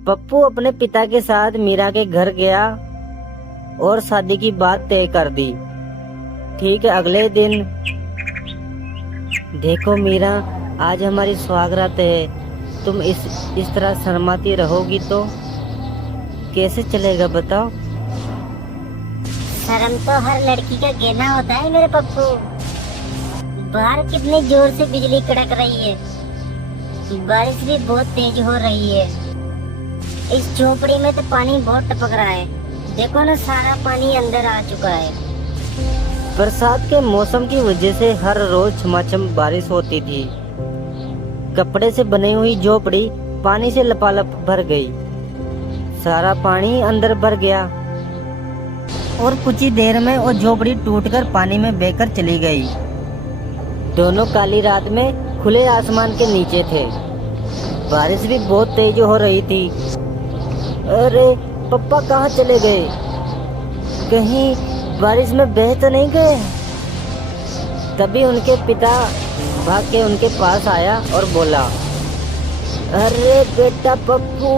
पप्पू अपने पिता के साथ मीरा के घर गया और शादी की बात तय कर दी। ठीक है, अगले दिन देखो मीरा, आज हमारी सुहागरात है। तुम इस तरह शर्माती रहोगी तो कैसे चलेगा बताओ। शर्म तो हर लड़की का गहना होता है मेरे पप्पू। बाहर कितने जोर से बिजली कड़क रही है, बारिश भी बहुत तेज हो रही है। इस झोपड़ी में तो पानी बहुत टपक रहा है, देखो ना सारा पानी अंदर आ चुका है। बरसात के मौसम की वजह से हर रोज छमाछम बारिश होती थी। कपड़े से बनी हुई झोपड़ी पानी से लपालप भर गई। सारा पानी अंदर भर गया और कुछ ही देर में वो झोपड़ी टूटकर पानी में बहकर चली गई। दोनों काली रात में खुले आसमान के नीचे थे। बारिश भी बहुत तेज हो रही थी। अरे पापा कहाँ चले गए? कहीं बारिश में बह तो नहीं गए? तभी उनके पिता भाग के उनके पास आया और बोला, अरे बेटा पप्पू,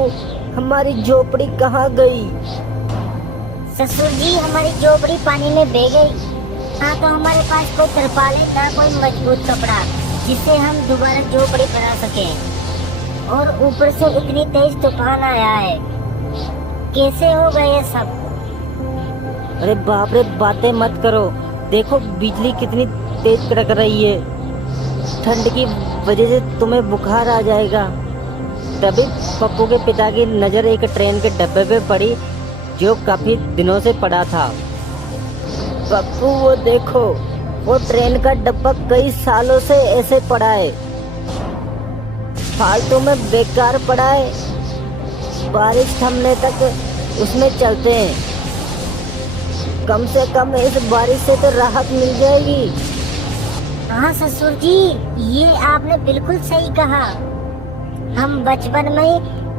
हमारी झोपड़ी कहाँ गई? ससुर जी, हमारी झोपड़ी पानी में बह गई। हाँ, तो हमारे पास कोई तरपाल है ना कोई मजबूत कपड़ा जिससे हम दोबारा झोपड़ी बना सके। और ऊपर से इतनी तेज तूफान आया है, कैसे हो गए ये सब? अरे बाप रे, बातें मत करो। देखो बिजली कितनी तेज कड़क रही है। ठंड की वजह से तुम्हें बुखार आ जाएगा। तभी पप्पू के पिता की नज़र एक ट्रेन के डब्बे पे पड़ी जो काफी दिनों से पड़ा था। पप्पू वो देखो, वो ट्रेन का डब्बा कई सालों से ऐसे पड़ा है, फालतू में बेकार पड़ा है। बारिश थमने तक उसमें चलते हैं। कम से कम इस बारिश से तो राहत मिल जाएगी। हाँ ससुर जी, ये आपने बिल्कुल सही कहा। हम बचपन में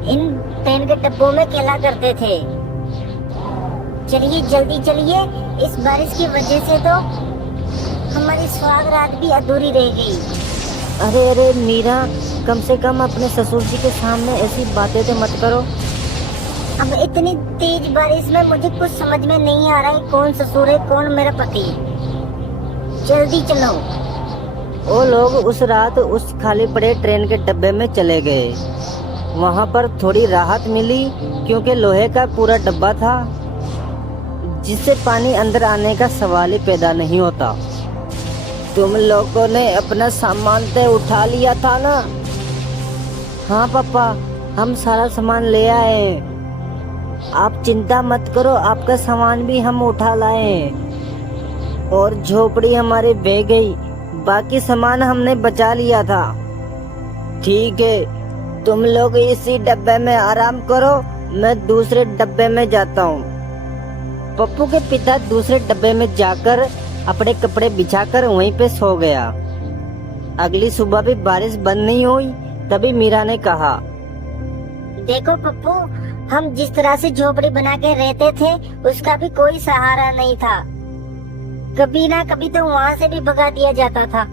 इन ट्रेन के डब्बों में खेला करते थे। चलिए जल्दी चलिए, इस बारिश की वजह से तो हमारी सुहागरात भी अधूरी रह गई। अरे अरे मीरा, कम से कम अपने ससुर जी के सामने ऐसी बातें तो मत करो। अब इतनी तेज बारिश में मुझे कुछ समझ में नहीं आ रहा है कौन ससुर है कौन मेरा पति। जल्दी चलो। वो लोग उस रात उस खाली पड़े ट्रेन के डब्बे में चले गए। वहाँ पर थोड़ी राहत मिली क्योंकि लोहे का पूरा डब्बा था जिससे पानी अंदर आने का सवाल ही पैदा नहीं होता। तुम लोगों ने अपना सामान तो उठा लिया था ना? हाँ पापा, हम सारा सामान ले आए हैं। आप चिंता मत करो, आपका सामान भी हम उठा लाए हैं। और झोपड़ी हमारी बह गई, बाकी सामान हमने बचा लिया था। ठीक है, तुम लोग इसी डब्बे में आराम करो, मैं दूसरे डब्बे में जाता हूँ। पप्पू के पिता दूसरे डब्बे में जाकर अपने कपड़े बिछाकर वहीं पे सो गया। अगली सुबह भी बारिश बंद नहीं हुई। तभी मीरा ने कहा, देखो पप्पू, हम जिस तरह से झोपड़ी बना के रहते थे उसका भी कोई सहारा नहीं था। कभी ना कभी तो वहाँ से भी भगा दिया जाता था।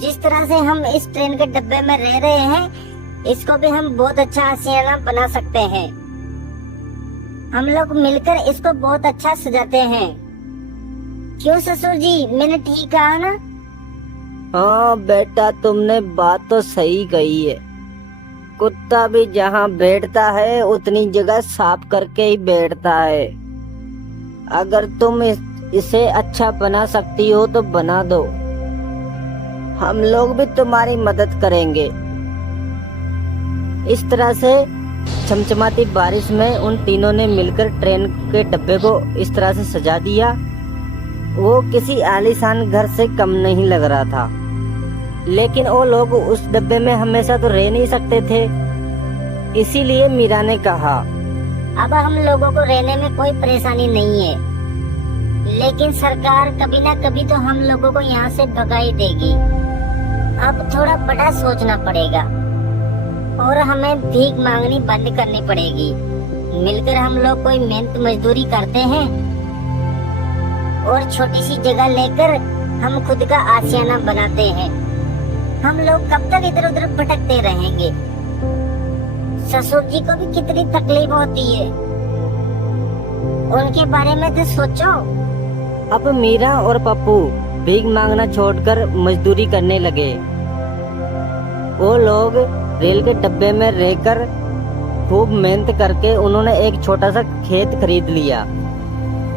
जिस तरह से हम इस ट्रेन के डब्बे में रह रहे हैं, इसको भी हम बहुत अच्छा आशियाना बना सकते हैं। हम लोग मिलकर इसको बहुत अच्छा सजाते हैं। क्यों ससुर जी, मैंने ठीक कहा ना? हाँ बेटा, तुमने बात तो सही कही है। कुत्ता भी जहाँ बैठता है उतनी जगह साफ करके ही बैठता है। अगर तुम इसे अच्छा बना सकती हो तो बना दो, हम लोग भी तुम्हारी मदद करेंगे। इस तरह से चमचमाती बारिश में उन तीनों ने मिलकर ट्रेन के डब्बे को इस तरह से सजा दिया। वो किसी आलीशान घर से कम नहीं लग रहा था, लेकिन वो लोग उस डब्बे में हमेशा तो रह नहीं सकते थे। इसीलिए मीरा ने कहा, अब हम लोगों को रहने में कोई परेशानी नहीं है, लेकिन सरकार कभी ना कभी तो हम लोगों को यहाँ से भगा ही देगी। अब थोड़ा बड़ा सोचना पड़ेगा और हमें भीख मांगनी बंद करनी पड़ेगी। मिलकर हम लोग कोई मेहनत मजदूरी करते हैं और छोटी सी जगह लेकर हम खुद का आशियाना बनाते हैं। हम लोग कब तक इधर उधर भटकते रहेंगे? ससुर जी को भी कितनी तकलीफ होती है, उनके बारे में तो सोचो। अब मीरा और पप्पू भीख मांगना छोड़कर मजदूरी करने लगे। वो लोग रेल के डब्बे में रहकर खूब मेहनत करके उन्होंने एक छोटा सा खेत खरीद लिया,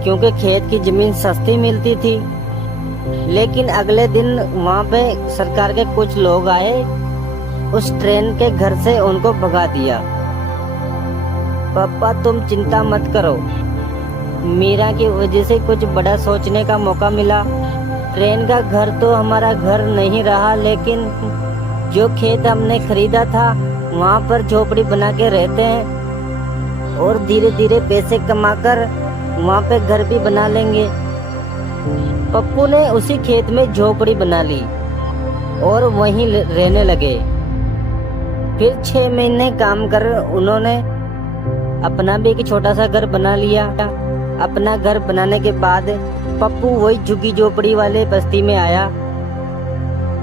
क्योंकि खेत की जमीन सस्ती मिलती थी। लेकिन अगले दिन वहाँ पे सरकार के कुछ लोग आए, उस ट्रेन के घर से उनको भगा दिया। पापा तुम चिंता मत करो, मीरा की वजह से कुछ बड़ा सोचने का मौका मिला। ट्रेन का घर तो हमारा घर नहीं रहा, लेकिन जो खेत हमने खरीदा था वहाँ पर झोपड़ी बना के रहते हैं और धीरे धीरे पैसे कमाकर वहाँ पे घर भी बना लेंगे। पप्पू ने उसी खेत में झोपड़ी बना ली और वहीं रहने लगे। फिर 6 महीने काम कर उन्होंने अपना भी एक छोटा सा घर बना लिया। अपना घर बनाने के बाद पप्पू वही झुग्गी झोपड़ी वाले बस्ती में आया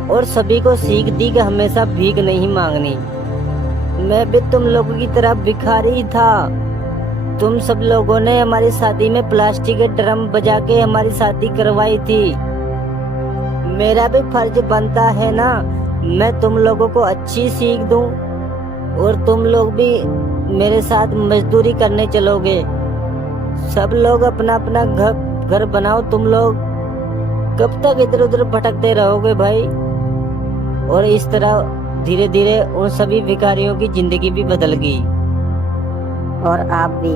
और सभी को सीख दी कि हमेशा भीख नहीं मांगनी। मैं भी तुम लोगों की तरह भिखारी था। तुम सब लोगों ने हमारी शादी में प्लास्टिक के ड्रम बजा के हमारी शादी करवाई थी। मेरा भी फर्ज बनता है ना, मैं तुम लोगों को अच्छी सीख दूं और तुम लोग भी मेरे साथ मजदूरी करने चलोगे। सब लोग अपना अपना घर बनाओ। तुम लोग कब तक इधर उधर भटकते रहोगे भाई? और इस तरह धीरे धीरे उन सभी भिखारियों की जिंदगी भी बदल गई। और आप भी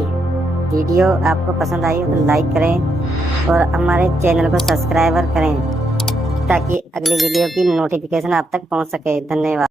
वीडियो आपको पसंद आई तो लाइक करें और हमारे चैनल को सब्सक्राइब करें, ताकि अगली वीडियो की नोटिफिकेशन आप तक पहुंच सके। धन्यवाद।